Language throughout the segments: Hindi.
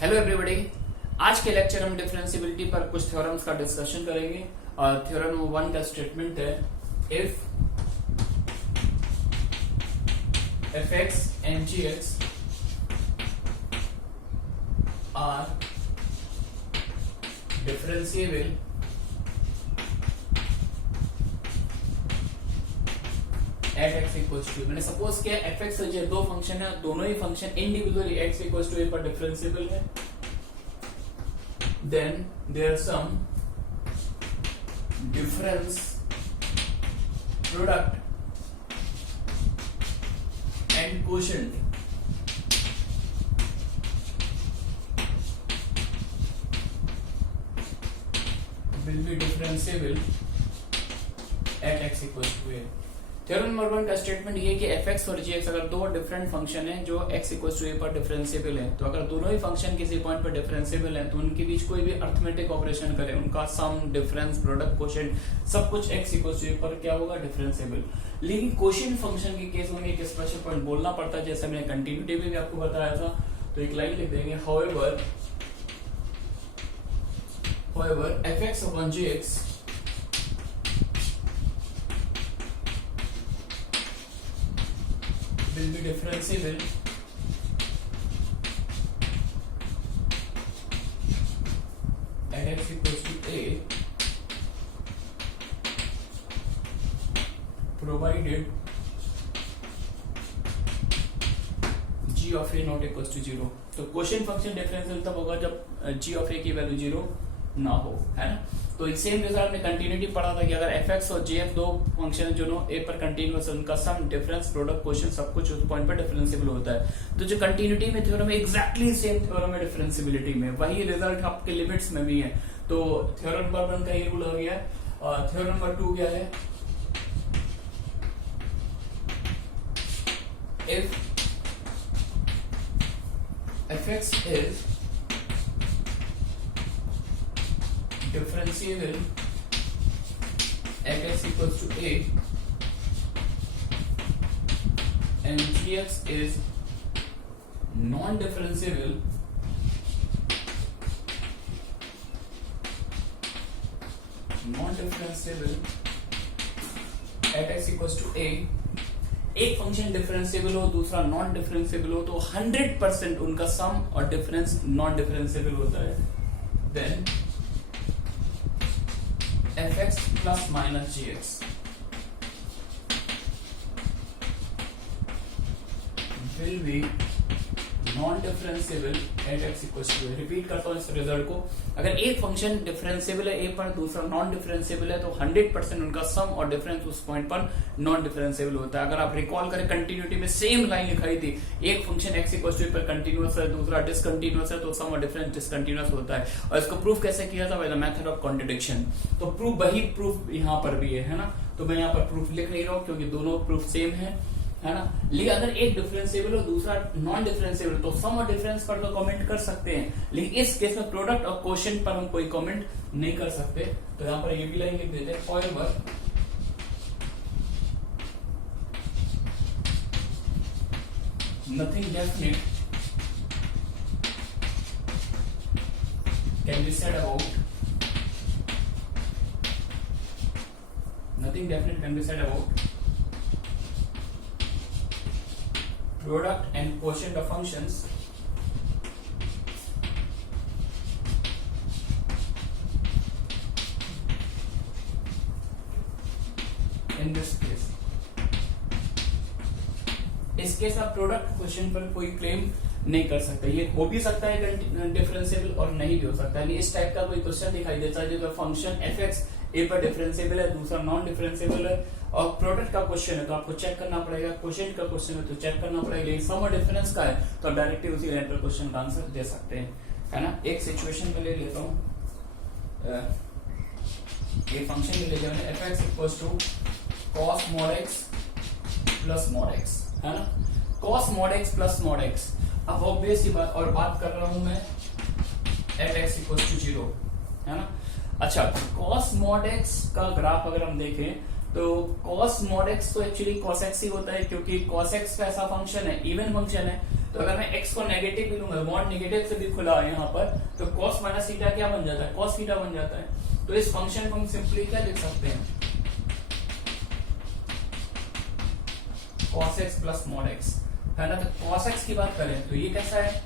Hello everybody. आज के लेक्चर हम डिफरेंशियबिलिटी पर कुछ थ्योरम्स का डिस्कशन करेंगे और थ्योरम नंबर 1 का स्टेटमेंट है if fx and gx are differentiable at x equals to, मैंने सपोज किया fx और g दो फंक्शन है, दोनों ही function individually x equals to a पर डिफरेंशिएबल है, then there are some difference product and quotient will be differentiable at x equals to a। Theorem number 1 का स्टेटमेंट ये कि fx और gx अगर दो डिफरेंट फंक्शन हैं जो x इक्वल टू a पर डिफरेंशिएबल है, तो अगर दोनों ही फंक्शन किसी पॉइंट पर डिफरेंशिएबल है तो उनके बीच कोई भी अरिथमेटिक ऑपरेशन करें, उनका सम, डिफरेंस, प्रोडक्ट, कोशेंट सब कुछ x इक्वल टू a पर क्या होगा, डिफरेंशिएबल। लेकिन कोशेंट फंक्शन के केस में एक स्पेशल पॉइंट बोलना पड़ता है, जैसे मैंने कंटिन्यूटी में भी आपको बताया था। तो एक लाइन लिख देंगे, however fx upon gx will be differentiable at x equals to a provided g of a not equals to 0। तो क्वोशिएंट फंक्शन डिफरेंशियल तब होगा जब g of a की वैल्यू 0 ना हो, है ना। तो एक सेम रिजल्ट में कंटिन्यूटी पढ़ा था कि अगर fx और gf दो फंक्शन जो नो a पर कंटिन्यूअस है, उनका सम, डिफरेंस, प्रोडक्ट, कोशेंट सब कुछ उस पॉइंट पर डिफरेंशिएबल होता है। तो जो कंटिन्यूटी में थ्योरम है एग्जैक्टली सेम थ्योरम है डिफरेंशिएबिलिटी में, वही रिजल्ट आपके लिमिट्स में भी है। तो थ्योरम नंबर 1 का ये रूल हो गया। थ्योरम नंबर 2 क्या है, if fx is differentiable at x equals to a and gx is non-differentiable at x equals to a, एक फंक्शन डिफरेंशिएबल हो दूसरा नॉन डिफरेंशिएबल हो, तो 100% उनका सम और डिफरेंस नॉन डिफरेंशिएबल होता है, then fx plus minus gx will be non differentiable at x equals to a। Repeat करता हूं इस रिजल्ट को, अगर एक फंक्शन डिफरेंशिएबल है a पर, दूसरा नॉन डिफरेंशिएबल है, तो 100% उनका सम और डिफरेंस उस पॉइंट पर नॉन डिफरेंशिएबल होता है। अगर आप रिकॉल करें कंटिन्यूटी में सेम लाइन लिखाई थी, एक function x equals to a पर कंटिन्यूअस है, दूसरा डिसकंटिन्यूअस है, तो सम और डिफरेंस डिसकंटिन्यूअस होता है। और इसको प्रूफ कैसे किया था, by the method of contradiction. तो प्रूफ वही प्रूफ यहाँ पर भी है ना। तो मैं यहाँ पर प्रूफ लिख नहीं रहा हूँ क्योंकि दोनों प्रूफ सेम है ना। लेकिन अगर एक डिफरेंशिएबल और दूसरा नॉन डिफरेंशिएबल, तो सम और डिफरेंस पर तो कमेंट कर सकते हैं, लेकिन इस केस में प्रोडक्ट और कोशेंट पर हम कोई कमेंट नहीं कर सकते। तो यहां पर ये भी लाइन लिख देते हैं, however nothing definite can be said about product and quotient of functions in this case। इस केस आप प्रोडक्ट क्वेश्चन पर कोई क्लेम नहीं कर सकते। ये हो भी सकता है डिफरेंशिएबल और नहीं भी हो सकता है। इस टाइप का कोई क्वेश्चन दिखाई देता है जो फंक्शन fx a पर डिफरेंशिएबल है, दूसरा नॉन डिफरेंशिएबल है, और प्रोडक्ट का क्वेश्चन है तो आपको चेक करना पड़ेगा, क्वोशिएंट का क्वेश्चन है तो चेक करना पड़ेगा, लेकिन सम और डिफरेंस का है तो आप डायरेक्टली उसी लाइन पर क्वेश्चन का आंसर दे सकते हैं, है ना। एक सिचुएशन में ले लेता हूँ, ये फंक्शन ले लिया मैंने, fx equals to cos mod x plus mod x, है ना। cos mod x plus mod x, अब ऑब्वियस ही बात, और बात कर रहा हूं मैं at x इक्वल्स टू 0, है ना। अच्छा, cos mod x का ग्राफ अगर हम देखें तो cos mod x तो एक्चुअली cos x ही होता है, क्योंकि cos x का ऐसा फंक्शन है, इवन फंक्शन है तो अगर मैं x को नेगेटिव भी लूंगा, मॉड नेगेटिव से भी खुला है यहाँ पर, तो cos माइनस थीटा क्या बन जाता है, cos थीटा बन जाता है। तो इस फंक्शन को हम सिंपली क्या लिख सकते हैं, cos x plus mod x, है ना। तो cos x की बात करें तो ये कैसा है,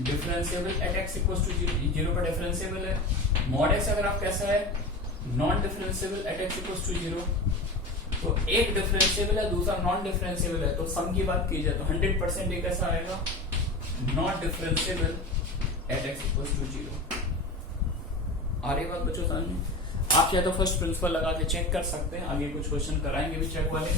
differentiable at x equals to 0 पर डिफरेंशिएबल है। मॉड x अगर आप कैसा है, non differentiable at x equals to 0। तो एक डिफरेंशिएबल है, दूसरा नॉन डिफरेंशिएबल है, तो सम की बात की जाए तो 100% ये कैसा आएगा, not differentiable at x equals to 0। आ रही बात बच्चों समझ में? आप चाहे तो फर्स्ट प्रिंसिपल लगा के चेक कर सकते हैं, आगे कुछ क्वेश्चन कराएंगे भी चेक वाले।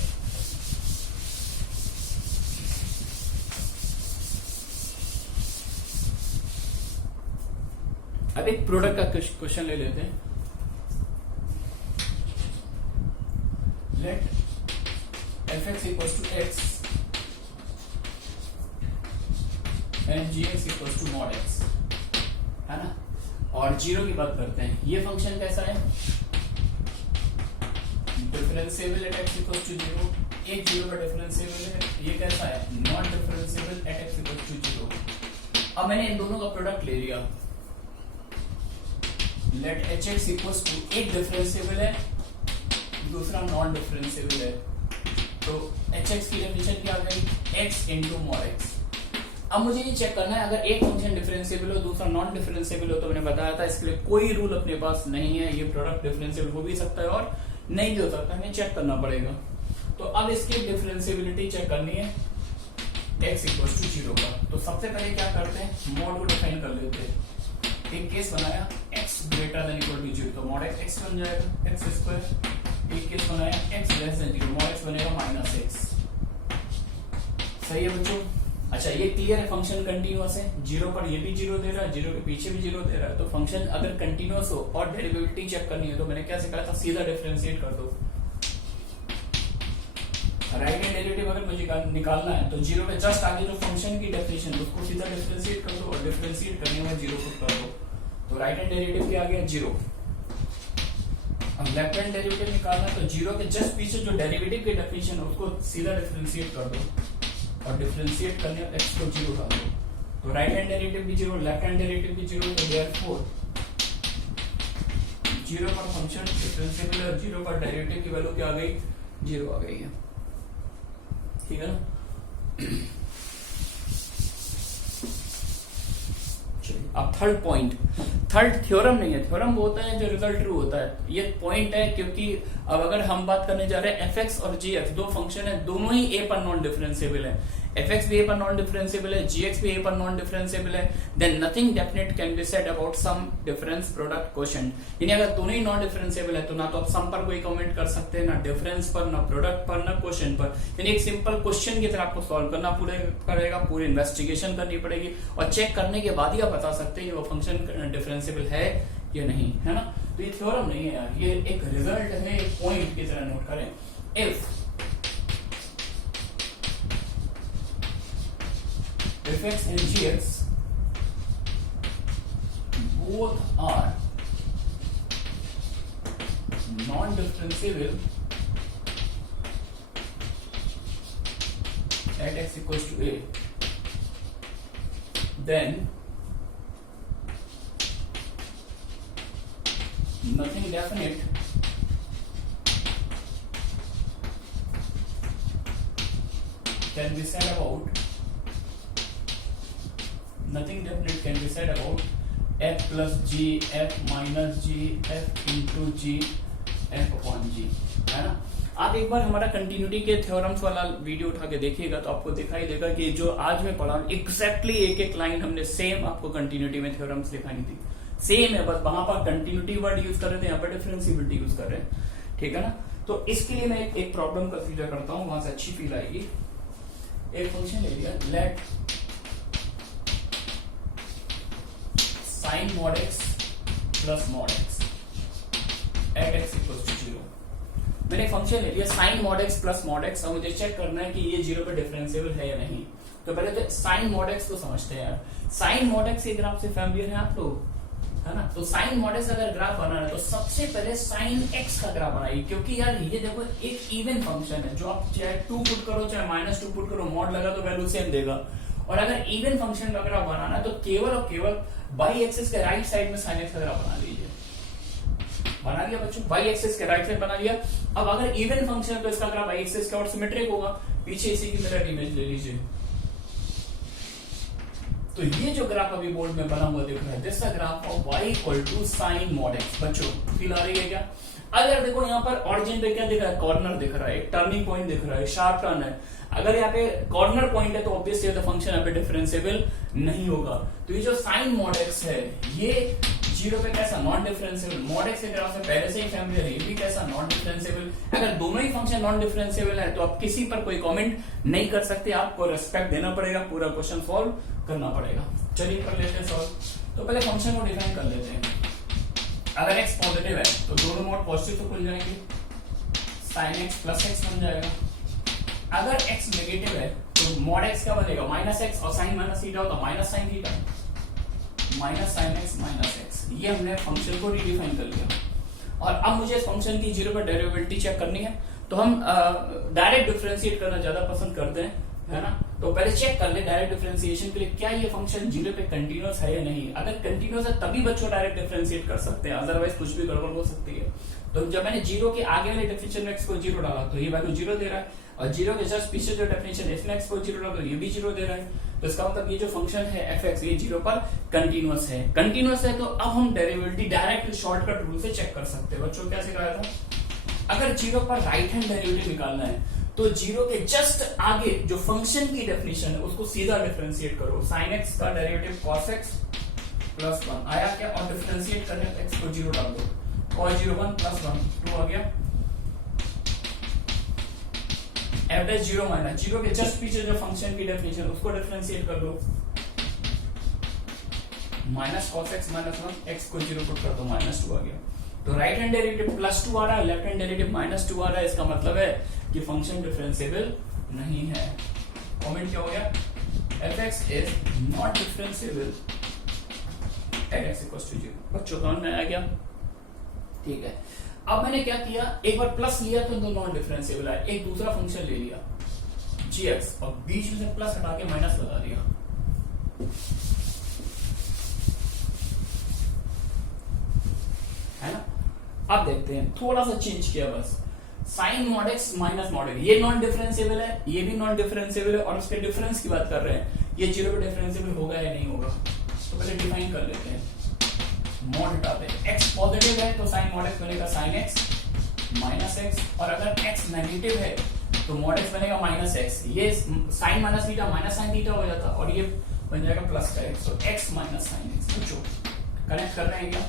अब एक प्रोडक्ट का क्वेश्चन ले लेते हैं। Let fx equals to x and gx equals to mod x, है ना। और 0 की बात करते हैं। ये फंक्शन कैसा है, differentiable at x equals to 0, एक 0 का डिफरेंशिएबल है। ये कैसा है, non differentiable at x equals to 0। अब मैंने इन दोनों का प्रोडक्ट ले लिया। लेट hx इक्वल्स टू, एक डिफरेंशिएबल है, दूसरा नॉन डिफरेंशिएबल है। तो hx की डेफिनेशन क्या आ गई, x इंटू मॉड x। अब मुझे ये चेक करना है, अगर एक फंक्शन डिफरेंशिएबल हो दूसरा नॉन डिफरेंशिएबल हो, तो मैंने बताया था इसके लिए कोई रूल अपने पास नहीं है। ये प्रोडक्ट डिफरेंशिएबल हो भी सकता है और नहीं भी हो सकता, हमें चेक करना पड़ेगा। तो अब इसकी डिफरेंशिएबिलिटी चेक करनी है x इक्वल्स टू 0 का। तो सबसे पहले क्या करते हैं, मॉड को डिफाइन कर लेते हैं। एक केस बनाया x greater than equal to 0, तो मॉड x बन जाएगा x स्क्वायर। एक केस बनाया x less than 0, mod x बनेगा माइनस x। सही है बच्चों। अच्छा ये क्लियर है, फंक्शन कंटीन्यूअस है, 0 पर ये भी 0 दे रहा है, 0 के पीछे भी 0 दे रहा है। तो फंक्शन अगर कंटीन्यूअस हो और डेरिवेटिव चेक करनी है तो मैंने क्या सिखाया था, सीधा डिफरेंशिएट कर दो। राइट हैंड डेरिवेटिव अगर मुझे निकालना है तो 0 पे जस्ट आगे जो फंक्शन की डेफिनेशन उसको सीधा डिफरेंशिएट कर दो और डिफरेंशिएट करने में 0 पुट कर दो। तो राइट हैंड डेरिवेटिव क्या आ गया, 0। अब लेफ्ट हैंड डेरिवेटिव निकालना है तो 0 के जस्ट पीछे जो डेरिवेटिव की डेफिनेशन है उसको सीधा डिफरेंशिएट कर दो और डिफरेंशिएट करने में x को 0 डाल दो। तो राइट हैंड डेरिवेटिव भी 0, लेफ्ट हैंड डेरिवेटिव भी 0, तो देयरफॉर 0 पर फंक्शन डिफरेंशिएबल है और 0 पर डेरिवेटिव की वैल्यू क्या आ गई, 0 आ गई है। ठीक है ना। अब थर्ड पॉइंट, थर्ड थ्योरम नहीं है, थ्योरम वो होता है जो रिजल्ट ट्रू होता है। ये पॉइंट है क्योंकि अब अगर हम बात करने जा रहे हैं fx और gx, दो फंक्शन है, दोनों ही a पर नॉन डिफरेंशिएबल है। fx भी a पर नॉन डिफरेंशिएबल है, gx भी a पर नॉन डिफरेंशिएबल है। Then nothing definite can be said about sum difference product quotient. यानी अगर दोनों ही नॉन डिफरेंशिएबल है तो ना तो आप सम पर कोई कमेंट कर सकते हैं, ना डिफरेंस पर, ना प्रोडक्ट पर, ना क्वोशिएंट पर। यानी एक सिंपल क्वेश्चन की तरह आपको सॉल्व करना पड़ेगा, पूरी इन्वेस्टिगेशन करनी पड़ेगी और चेक करने के बाद ही आप बता सकते हैं कि वो फंक्शन डिफरेंशिएबल है या नहीं, है ना। तो ये थ्योरम नहीं है यार, ये एक रिजल्ट है, एक पॉइंट की तरह नोट करें। If fx and gx both are non-differentiable at x equals to a, then nothing definite can be said about f plus g, f minus g, f into g, f upon g, है ना। आप एक बार हमारा कंटिन्यूटी के थ्योरम्स वाला वीडियो उठा के देखिएगा तो आपको दिखाई देगा कि जो आज मैं पढ़ा एग्जैक्टली एक एक लाइन हमने सेम आपको कंटिन्यूटी में थ्योरम्स दिखाई थी, सेम है, बस वहां पर कंटिन्यूटी वर्ड यूज कर रहे थे, यहाँ पर डिफरेंशिएबिलिटी यूज कर रहे हैं। ठीक है ना। तो इसके लिए मैं एक प्रॉब्लम कंसीडर करता हूं, वहां से अच्छी फील आएगी। एक फंक्शन ले लिया, late sin mod x plus mod x at x equals to 0। मैंने फंक्शन ले लिया sin mod x plus mod x। अब मुझे चेक करना है कि ये 0 पे डिफरेंशिएबल है या नहीं। तो पहले तो sin mod x को समझते हैं यार। sin mod x के ग्राफ से फैमिलियर है आप लोग, है ना। तो साइन मॉड एक्स अगर ग्राफ बनाना है तो सबसे पहले साइन एक्स का ग्राफ बनाइए, क्योंकि यार ये देखो एक इवन फंक्शन है, जो आप चाहे 2 पुट करो चाहे -2 पुट करो, मॉड लगा तो वैल्यू सेम देगा। और अगर इवन फंक्शन का ग्राफ बनाना है तो केवल और केवल बाई एक्सिस के राइट साइड में साइन एक्स का ग्राफ बना लीजिए। बना लिया बच्चों, बाई एक्सिस के राइट साइड बना लिया। अब अगर इवन फंक्शन है तो इसका ग्राफ बाई एक्सिस का और सिमेट्रिक होगा। पीछे इसी की मिरर इमेज ले लीजिए। तो ये जो ग्राफ अभी बोर्ड में बना हुआ दिख रहा है, this graph of y equal to sine mod x. बच्चों फील आ रही है क्या? अगर देखो यहाँ पर ऑरिजिन पे क्या दिख रहा है, कॉर्नर दिख रहा है, एक टर्निंग पॉइंट दिख रहा है, शार्प टर्न है। अगर यहाँ पे कॉर्नर पॉइंट है तो ऑब्वियसली द फंक्शन यहाँ पे डिफरेंशिएबल नहीं होगा। तो ये जो साइन मॉड एक्स है ये 0 पे कैसा नॉन डिफरेंशिएबल, मॉड एक्स के ग्राफ से पहले से ही फैमिलियर है, ये भी कैसा नॉन डिफरेंशिएबल। अगर दोनों ही फंक्शन नॉन डिफरेंशिएबल है तो आप किसी पर कोई कमेंट नहीं कर सकते, आपको रेस्पेक्ट देना पड़ेगा, पूरा क्वेश्चन सॉल्व करना पड़ेगा। चलिए कर लेते हैं सॉल्व। तो पहले फंक्शन को डिफाइन कर लेते हैं। अगर x पॉजिटिव है तो दोनों मोड पॉजिटिव तो खुल जाएंगे, sin x प्लस एक्स बन जाएगा। अगर x नेगेटिव है तो मॉड x क्या बनेगा, माइनस एक्स, और साइन माइनस थीटा होता minus sine theta, minus sign x minus x. ये हमने फंक्शन को रिडिफाइन कर लिया। और अब मुझे इस फंक्शन की 0 पर डेरिवेटिव चेक करनी है, तो हम डायरेक्ट डिफरेंशिएट करना ज्यादा पसंद करते हैं, है ना। तो पहले चेक कर ले डायरेक्ट डिफरेंशिएशन के लिए क्या ये फंक्शन 0 पे कंटीन्यूअस है या नहीं। अगर कंटीन्यूअस है तभी बच्चों डायरेक्ट डिफरेंशिएट कर सकते हैं, अदरवाइज कुछ भी गड़बड़ हो सकती है। तो जब मैंने 0 के आगे वाले डेफिनेशन में x को 0 डाला तो ये वैल्यू 0 दे रहा है, और 0 के जस्ट पीछे जो डेफिनेशन इसमें x को 0 डाला तो ये भी 0 दे रहा है। तो इसका मतलब ये जो फंक्शन है fx ये 0 पर कंटीन्यूअस है। कंटीन्यूअस है तो अब हम डेरिवेटिव डायरेक्ट शॉर्टकट रूल से चेक कर सकते हैं। बच्चों क्या सिखाया था, अगर 0 पर राइट हैंड डेरिवेटिव निकालना है तो 0 के जस्ट आगे जो फंक्शन की डेफिनेशन है उसको सीधा डिफरेंशिएट करो। sin x का डेरिवेटिव cos x प्लस 1 आया क्या, और डिफरेंशिएट करने पर x को 0 डाल दो, cos 0 1 प्लस 1 2 आ गया। f dash 0 माइनस 0 के जस्ट पीछे जो फंक्शन की डेफिनेशन उसको डिफरेंशिएट कर दो, minus cos x minus 1 x को 0 पुट कर दो, माइनस 2 आ गया। तो राइट हैंड डेरिवेटिव प्लस 2 आ रहा है, लेफ्ट हैंड डेरिवेटिव माइनस 2 आ रहा है। इसका मतलब है कि फंक्शन डिफरेंशिएबल नहीं है। कमेंट क्या हो गया, fx is not differentiable at x equals to 0। बच्चों समझ में आ गया? ठीक है। अब मैंने क्या किया, एक बार प्लस लिया तो दो नॉन डिफरेंशिएबल है, एक दूसरा फंक्शन ले लिया gx और बीच में से प्लस हटा के माइनस लगा दिया। है ना। अब देखते हैं, थोड़ा सा चेंज किया बस, sine mod x minus mod x, ये नॉन डिफरेंशिएबल है, ये भी नॉन डिफरेंशिएबल है, और उसके डिफरेंस की बात कर रहे हैं, ये 0 पे डिफरेंशिएबल होगा या नहीं होगा। तो पहले डिफाइन कर लेते हैं, मॉड हटाते हैं। x पॉजिटिव है तो साइन मॉड एक्स बनेगा साइन एक्स माइनस एक्स, और अगर x नेगेटिव है तो मॉड एक्स बनेगा माइनस एक्स। ये sine minus theta minus sine theta हो जाता, और ये बन जाएगा प्लस का एक्स, तो x माइनस साइन एक्स। बच्चों कनेक्ट कर रहे हैं क्या?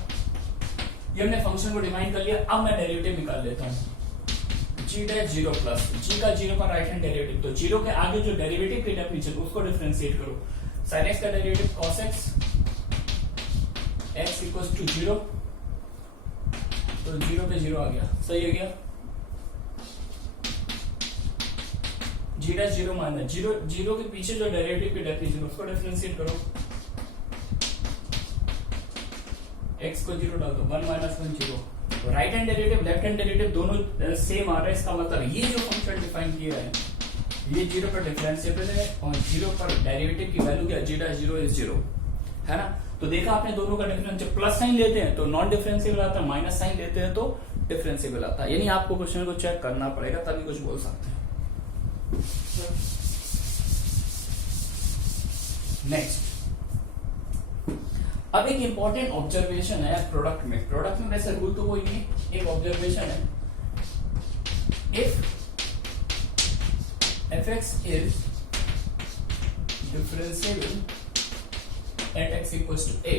ये हमने फंक्शन को डिफाइन कर लिया। अब मैं डेरिवेटिव निकाल लेता हूँ, g डैश 0 प्लस g का 0 पर राइट हैंड डेरिवेटिव, तो 0 के आगे जो डेरिवेटिव की डेफिनेशन उसको डिफरेंशिएट करो। sin x का derivative cos x x equals to 0, तो 0 पे 0 आ गया, सही है गया। g डैश 0 माइनस 0 के पीछे जो डेरिवेटिव की डेफिनेशन उसको डिफरेंशिएट करो, x को 0 डाल दो, 1 माइनस 1 0। तो right hand derivative left hand derivative दोनों सेम आ रहा है। इसका मतलब ये जो फंक्शन डिफाइन किया है ये 0 पर डिफरेंशिएबल है, और 0 पर डेरिवेटिव की वैल्यू क्या, g डैश 0 इज 0, है ना। तो देखा आपने दोनों का डिफरेंस, जब प्लस साइन लेते हैं तो नॉन डिफरेंशिएबल आता है, माइनस साइन लेते हैं तो डिफरेंशिएबल आता है। यानी आपको क्वेश्चन को चेक करना पड़ेगा तभी कुछ बोल सकते हैं। नेक्स्ट, अब एक इंपॉर्टेंट ऑब्जर्वेशन है प्रोडक्ट में वैसे रूल तो कोई नहीं, एक ऑब्जर्वेशन है, if fx is differentiable at x equals to a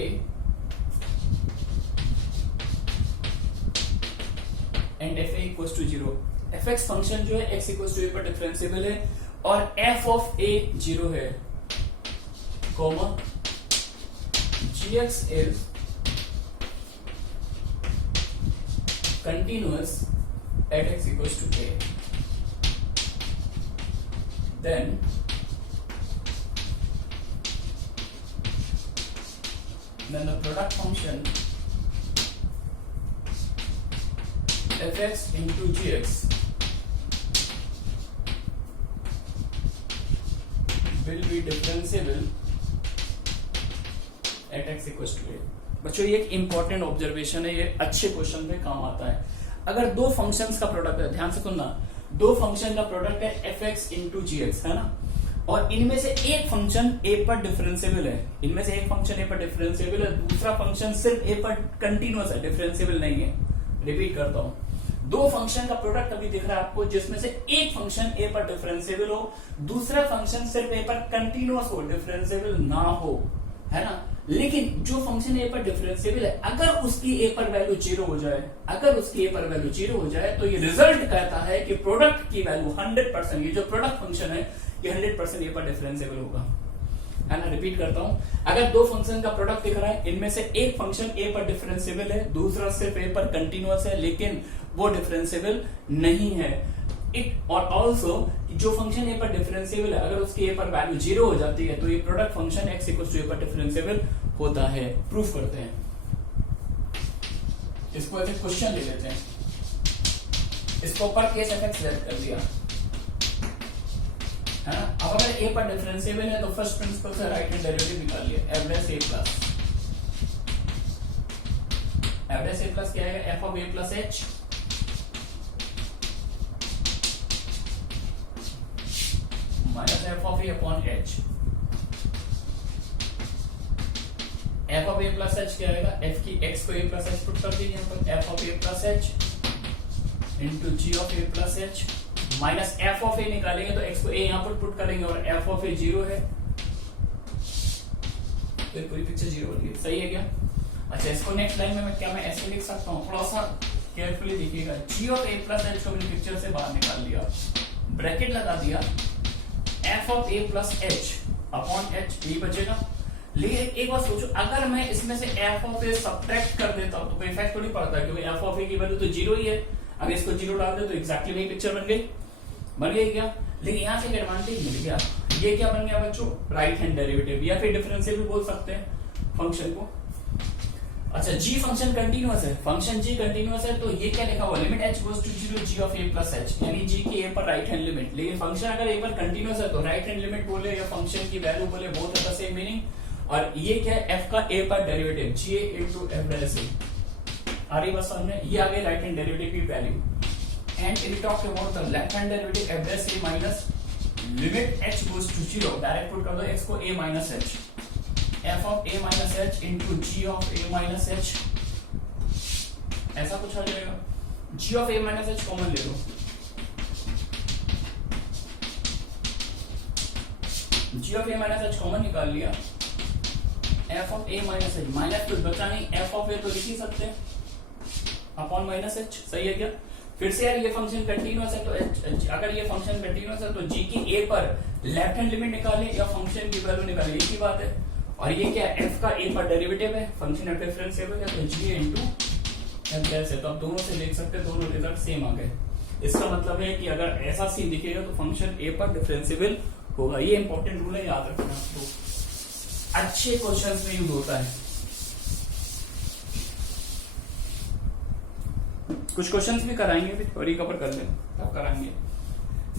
and fa equals to 0, fx function जो है x equals to a पर डिफरेंशिएबल है और f of a 0 है, comma gx is continuous at x equals to a, then the product function fx into gx will be differentiable at x equals to a। बच्चों ये एक इंपॉर्टेंट ऑब्जर्वेशन है, ये अच्छे क्वेश्चन में काम आता है। अगर दो फंक्शंस का प्रोडक्ट है, ध्यान से सुनना, दो फंक्शन का प्रोडक्ट है fx into gx, है ना, और इनमें से एक फंक्शन a पर डिफरेंशिएबल है, इनमें से एक फंक्शन a पर डिफरेंशिएबल है, दूसरा फंक्शन सिर्फ a पर कंटीन्यूअस है, डिफरेंशिएबल नहीं है। रिपीट करता हूं, दो फंक्शन का प्रोडक्ट अभी दिख रहा है आपको, जिसमें से एक फंक्शन a पर डिफरेंशिएबल हो, दूसरा फंक्शन सिर्फ a पर कंटीन्यूअस हो, डिफरेंशिएबल ना हो, है ना। लेकिन जो फंक्शन a पर डिफरेंशिएबल है, अगर उसकी a पर वैल्यू 0 हो जाए, अगर उसकी a पर वैल्यू 0 हो जाए, तो ये रिजल्ट कहता है कि प्रोडक्ट की वैल्यू 100%, ये जो प्रोडक्ट फंक्शन है ये 100% a पर डिफरेंशिएबल होगा, है ना। रिपीट करता हूं, अगर दो फंक्शन का प्रोडक्ट दिख रहा है, इनमें से एक फंक्शन a पर डिफरेंशिएबल है, दूसरा सिर्फ a पर कंटीन्यूअस है, लेकिन वो डिफरेंशिएबल नहीं है। इट और ऑल्सो जो फंक्शन a पर डिफरेंशिएबल है, अगर उसकी a पर वैल्यू 0 हो जाती है, तो ये product function x equal to a पर डिफरेंशिएबल होता है। प्रूफ करते हैं, इसको ऐसे क्वेश्चन ले लेते हैं, इसको पर केस fx कर दिया, है ना। अब अगर a पर डिफरेंशिएबल है तो फर्स्ट प्रिंसिपल से राइट हैंड डेरिवेटिव निकालिए, f dash a plus, f dash a plus क्या है, f of a plus h minus f of a upon h। f of a plus h क्या आएगा, f की x को a प्लस h पुट कर दीजिए यहाँ पर, f of a plus h into g of a plus h minus f of a निकालेंगे तो x को a यहाँ पर पुट करेंगे और f ऑफ a 0 है, तो पूरी पिक्चर 0 हो गई। सही है क्या? अच्छा, इसको नेक्स्ट लाइन में मैं ऐसे लिख सकता हूँ, थोड़ा सा केयरफुली देखिएगा। g of a plus h को मैंने पिक्चर से बाहर निकाल लिया, ब्रैकेट लगा दिया, f of a plus h upon h ये बचेगा। लेकिन एक बात सोचो, अगर मैं इसमें से f ऑफ a सब्ट्रैक्ट कर देता हूं तो कोई इफेक्ट थोड़ी पड़ता, क्योंकि f ऑफ a की वैल्यू तो 0 ही है। अगर इसको 0 डाल दे तो एग्जैक्टली वही पिक्चर बन गई क्या? लेकिन यहाँ से एक एडवांटेज मिल गया, ये क्या बन गया बच्चों, राइट हैंड डेरिवेटिव, या फिर डिफरेंशियल भी बोल सकते हैं फंक्शन को। अच्छा, g फंक्शन कंटीन्यूअस है, फंक्शन g कंटीन्यूअस है, तो ये क्या लिखा हुआ, limit h goes to 0 g of a plus h, यानी g की a पर राइट हैंड लिमिट। लेकिन फंक्शन अगर a पर कंटीन्यूअस है तो राइट हैंड लिमिट बोले या फंक्शन की वैल्यू बोले, both are the same meaning. और ये क्या है, f का a पर derivative g into f dash a, आ रही बस समझ में, ये आ गई राइट हैंड डेरिवेटिव की value. And if we talk about the left hand derivative f dash a minus limit h goes to 0, direct put कर दो x को a minus h, f of a minus h into g of a minus h, ऐसा कुछ आ जाएगा। g of a minus h common ले लो, g of a minus h common निकाल लिया, f of a minus h, minus कुछ बचा नहीं, f ऑफ a तो लिख ही सकते हैं अपॉन माइनस h। सही है क्या? फिर से यार ये फंक्शन कंटीन्यूअस है, तो अगर ये फंक्शन कंटीन्यूअस है तो g की a पर लेफ्ट हैंड लिमिट निकालें या फंक्शन की वैल्यू निकालें, एक ही बात है। और ये क्या है, f का a पर डेरिवेटिव है, फंक्शन ऑफ डिफरेंशिएबल है, तो g इनटू f डैश है। तो आप दोनों से देख सकते हैं, दोनों रिजल्ट सेम आ गए। इसका मतलब है कि अगर ऐसा सीन दिखेगा तो फंक्शन a पर डिफरेंशिएबल होगा। ये इंपॉर्टेंट रूल है, याद रखना आपको, अच्छे क्वेश्चंस में यूज होता है। कुछ क्वेश्चंस भी कराएंगे, फिर थ्योरी कवर कर लें तब कराएंगे।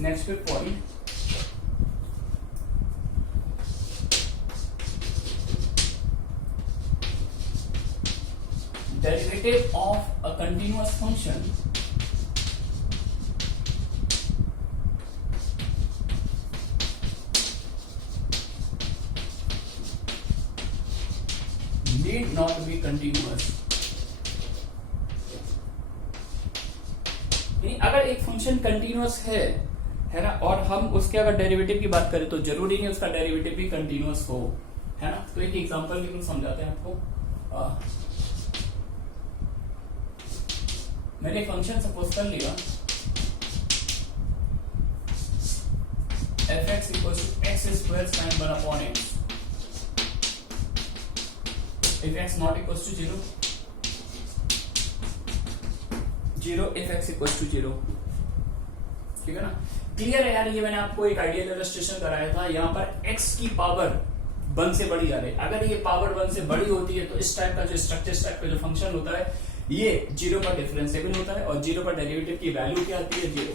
नेक्स्ट फिर point, derivative of a continuous function need not be continuous। अगर एक फंक्शन कंटिन्यूअस है ना, और हम उसके अगर डेरिवेटिव की बात करें तो जरूरी नहीं उसका डेरिवेटिव भी कंटिन्यूअस हो, है ना। तो एक एग्जांपल भी समझाते हैं आपको। मैंने फंक्शन सपोज कर लिया f(x) equals to x square sine 1 upon x, if x not equals to 0 if x equals to 0, ठीक है ना। क्लियर है यार, ये मैंने आपको एक आइडियल इलस्ट्रेशन कराया था। यहाँ पर x की पावर 1 से बड़ी आ रही है, अगर ये पावर 1 से बड़ी होती है तो इस टाइप का जो स्ट्रक्चर, इस टाइप का जो फंक्शन होता है, ये 0 पर डिफरेंशिएबल होता है और 0 पर डेरिवेटिव की वैल्यू क्या आती है 0।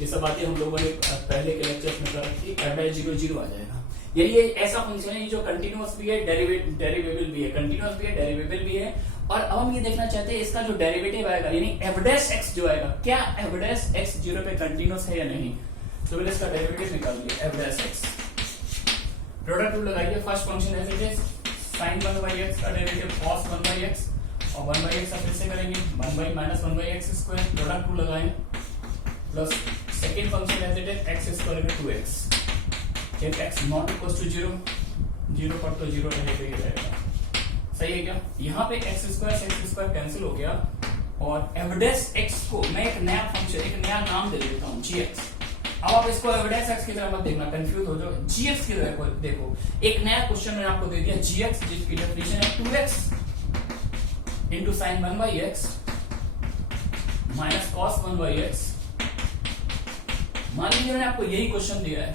ये सब बातें हम लोगों ने पहले के लेक्चर्स में कर रखी, f/0 0 आ जाएगा। यानी ये ऐसा फंक्शन है जो कंटिन्यूअस भी है, डेरिवेबल भी है, कंटिन्यूअस भी है, डेरिवेबल भी है। और अब हम ये देखना चाहते हैं इसका जो डेरिवेटिव आएगा यानी f' जो आएगा, क्या f' 0 पे कंटिन्यूअस है या नहीं। तो पहले इसका डेरिवेटिव निकालिए f'। प्रोडक्ट रूल लगाइए, first function as it is sin 1/x का डेरिवेटिव cos 1/x और 1/x अब फिर से करेंगे 1 minus 1/x square, product rule लगाएं plus second function as it is x square में 2x, if x not equal to 0 पर तो 0 रहेगा ही रहेगा। सही है क्या? यहाँ पे x स्क्वायर कैंसिल हो गया और f' को मैं एक नया फंक्शन, एक नया नाम दे देता हूँ gx। अब आप इसको f' की तरह मत देखना, कंफ्यूज हो जाओ, gx की तरह देखो। एक नया क्वेश्चन मैंने आपको दे दिया gx, जिसकी डेफिनेशन है 2x into sine 1/x minus cos 1/x। मान लीजिए मैंने आपको यही क्वेश्चन दिया है,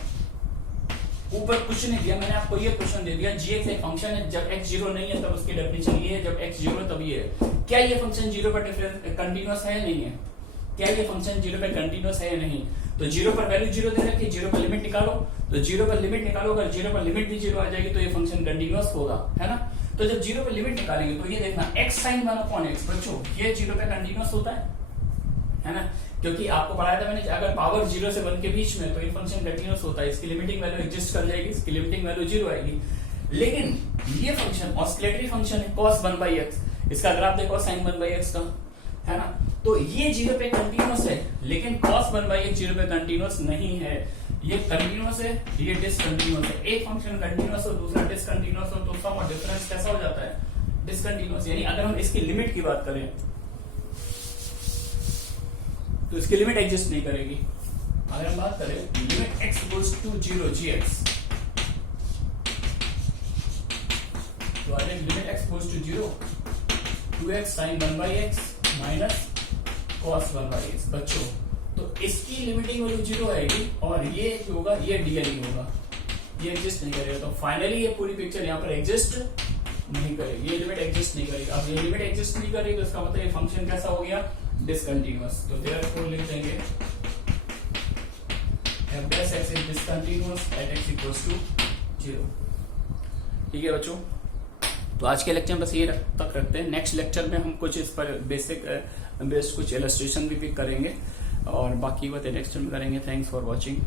ऊपर कुछ नहीं दिया, मैंने आपको ये क्वेश्चन दे दिया gx एक फंक्शन है, जब x 0 नहीं है तब उसकी डेफिनेशन ये है, जब x 0 तब ये है। क्या ये फंक्शन 0 पर कंटीन्यूअस है या नहीं है? क्या ये फंक्शन 0 पर कंटीन्यूअस है या नहीं? तो 0 पर वैल्यू 0 दे रखी, 0 पर लिमिट निकालो, तो 0 पर लिमिट निकालो, अगर 0 पर लिमिट भी 0 आ जाएगी तो ये फंक्शन कंटीन्यूअस होगा, है ना। तो जब 0 पर लिमिट निकालेंगे तो ये देखना x sin 1/x, बच्चों ये 0 पे कंटीन्यूअस होता है ना, क्योंकि आपको पढ़ाया था मैंने, अगर पावर 0 से 1 के बीच में तो ये फंक्शन कंटीन्यूअस होता है, इसकी लिमिटिंग वैल्यू एग्जिस्ट कर जाएगी, इसकी लिमिटिंग वैल्यू 0 आएगी। लेकिन ये फंक्शन ऑस्किलेटरी फंक्शन है cos 1/x, इसका ग्राफ देखो sin 1/x का, है ना। तो ये 0 पे कंटीन्यूअस है, लेकिन cos 1/x 0 पे कंटीन्यूअस नहीं है, ये कंटीन्यूअस है, ये डिसकंटीन्यूअस है। एक फंक्शन कंटीन्यूअस हो दूसरा डिसकंटीन्यूअस हो तो सम और डिफरेंस कैसा हो जाता है? डिसकंटीन्यूअस। यानी अगर हम इसकी लिमिट की बात करें तो इसकी लिमिट एग्जिस्ट नहीं करेगी। अगर हम बात करें limit x goes to 0 gx, तो आ जाएगी limit x goes to 0 2x sin 1/x minus cos 1/x। बच्चों तो इसकी लिमिटिंग वैल्यू 0 आएगी और ये जो होगा ये डीएल ही होगा, ये एग्जिस्ट नहीं करेगा। तो फाइनली ये पूरी पिक्चर यहाँ पर एग्जिस्ट नहीं करेगी, ये लिमिट एग्जिस्ट नहीं करेगी। अब ये लिमिट एग्जिस्ट नहीं करेगी तो इसका मतलब ये फंक्शन कैसा हो गया? डिसकंटीन्यूअस। तो देयरफॉर लिख देंगे f' is discontinuous at x equals to 0। ठीक है बच्चों, तो आज के लेक्चर में बस ये तक रखते हैं। नेक्स्ट लेक्चर में हम कुछ इस पर बेस्ड कुछ इलस्ट्रेशन भी पिक करेंगे और बाकी बातें नेक्स्ट में करेंगे। Thanks for watching.